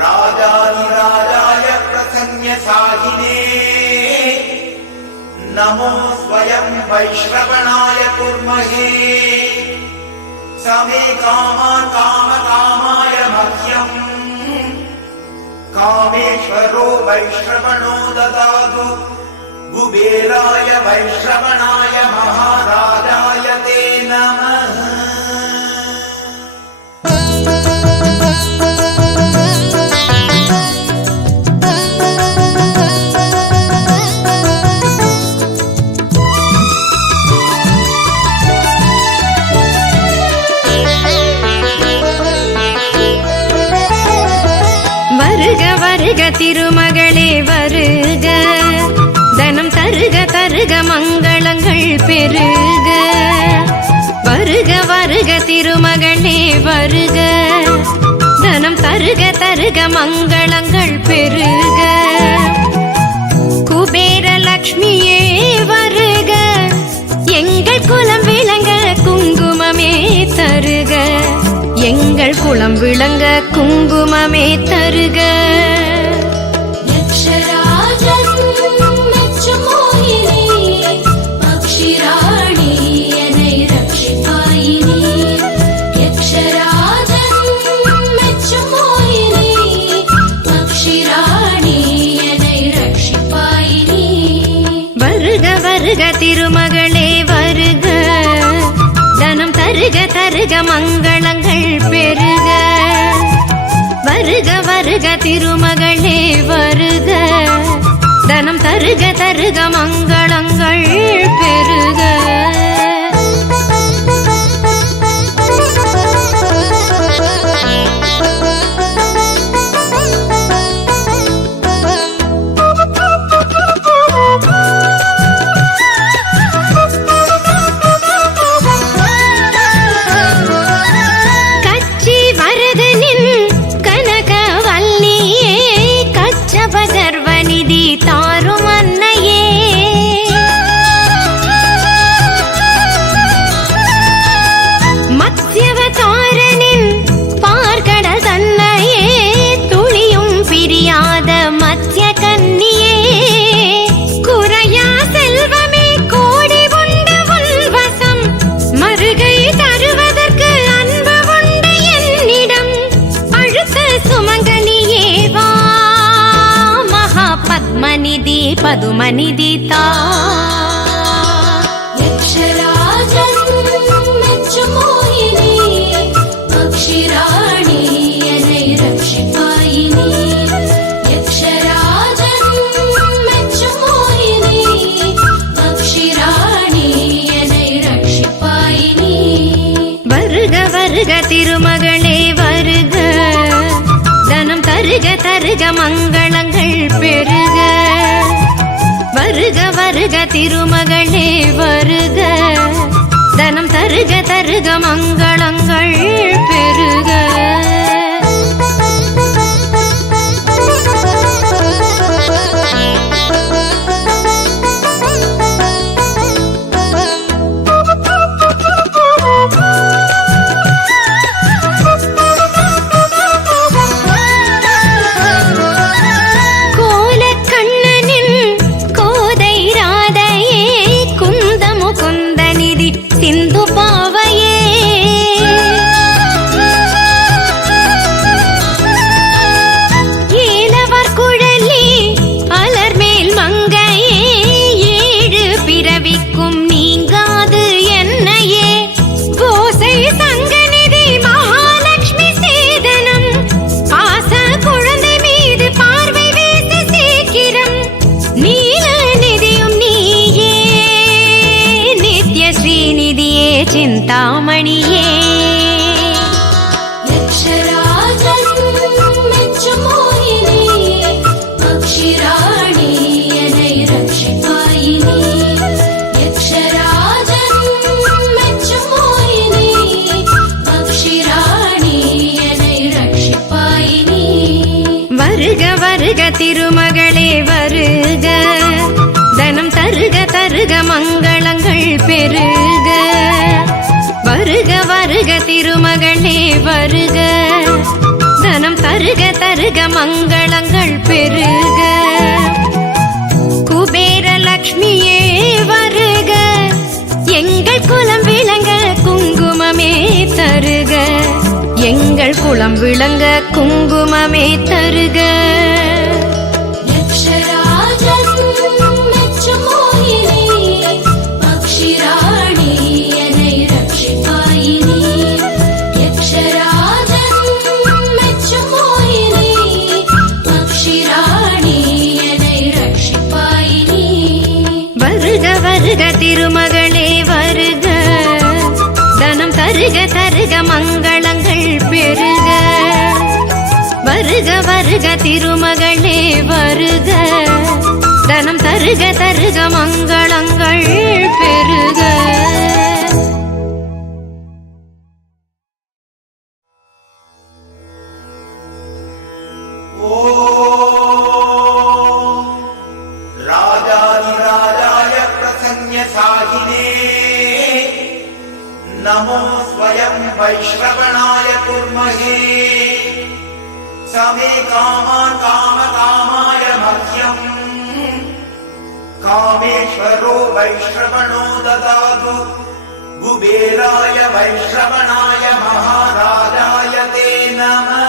राजाधिराजाय प्रसन्नसाहिने नमो स्वयं वैश्रवणाय कुर्महे समे कामाय मह्यम् कामेश्वरो वैश्रवणो ददातु कुबेराय वैश्रवणाय महाराजाय ते नमः। வருக வருக திருமகளே வருக, தனம் தருக தருக மங்களங்கள் பெருக. வருக வருக திருமகளே வருக, தனம் தருக தருக மங்களங்கள் பெருக. குபேர லக்ஷ்மியே வருக, எங்கள் குலம் விளங்க குங்குமமே தருக. எங்கள் குலம் விளங்க குங்குமமே தருக. வருக வருக திருமகளே வருக, தனம் தருக தருக மங்களங்கள் பெருக. வருக வருக திருமகளே வருக, தனம் தருக தருக மங்களங்கள் பெருக. பதுமநிதி தா வருக வருக திருமகளே வருக, தனம் தருக தருக மங்களங்கள் பெருக. வருக வருக திருமகளே வருக, தனம் தருக தருக மங்களங்கள் பெருக. சிந்து பாவையே ஏலவர் குழலி அலர்மேல் மங்கையே, ஏழு பிறவிக்கும் நீங்காது என்னையே. கோசை சங்கநிதி மகாலட்சுமி சேதனம், ஆச குழந்தை மீது பார்வை வீசி சீக்கிரம். நீல நிதியும் நீயே, நித்ய ஸ்ரீநிதியே சிந்தாமணியே. வருக வருக திருமகளே வருக, தனம் தருக தருக மங்களங்கள் பெருக. வருக வருக திருமகளே வருக, தனம் தருக தருக மங்களங்கள் பெருக. குபேர லக்ஷ்மியே வருக, எங்கள் குலம் விளங்க குங்குமமே தருக, எங்கள் குலம் விளங்க குங்குமமே தருக. வருக திருமகளே வருக, தனம் தருக தருக மங்களங்கள் பெருக. வருக வருக திருமகளே வருக, தனம் தருக தருக மங்களங்கள் பெருக. नमो स्वयं वैश्रवणाय कुर्महे, समे कामाय मह्यम्, कामेश्वरो वैश्रवणो ददातु, कुबेराय वैश्रवणाय महाराजाय ते नमः।